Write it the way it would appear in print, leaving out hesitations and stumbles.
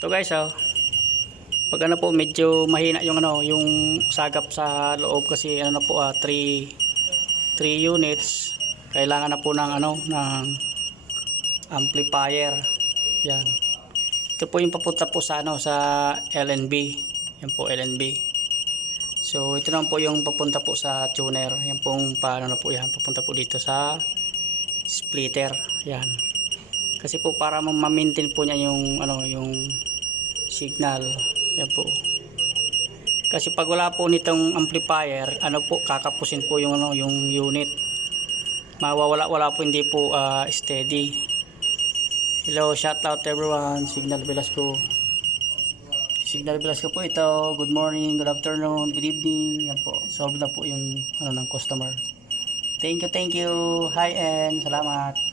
So guys, pag ano po medyo mahina yung yung sagap sa loob kasi ano na po 3 units, kailangan na po ng ng amplifier. Yan. Ito po yung papunta po sa sa LNB. Yan po LNB. So ito naman po yung papunta po sa tuner. Yan pong paano na po yan, papunta po dito sa splitter. Yan. Kasi po para ma-maintain po niya yung yung signal. Yan po. Kasi pag wala po nitong amplifier, kakapusin po yung yung unit. Wala po, hindi po steady. Hello, shout out everyone. Signal Velasco. Signal Velasco po ito. Good morning, good afternoon, good evening. Yan po. Solve na po yung ng customer. Thank you. Hi and salamat.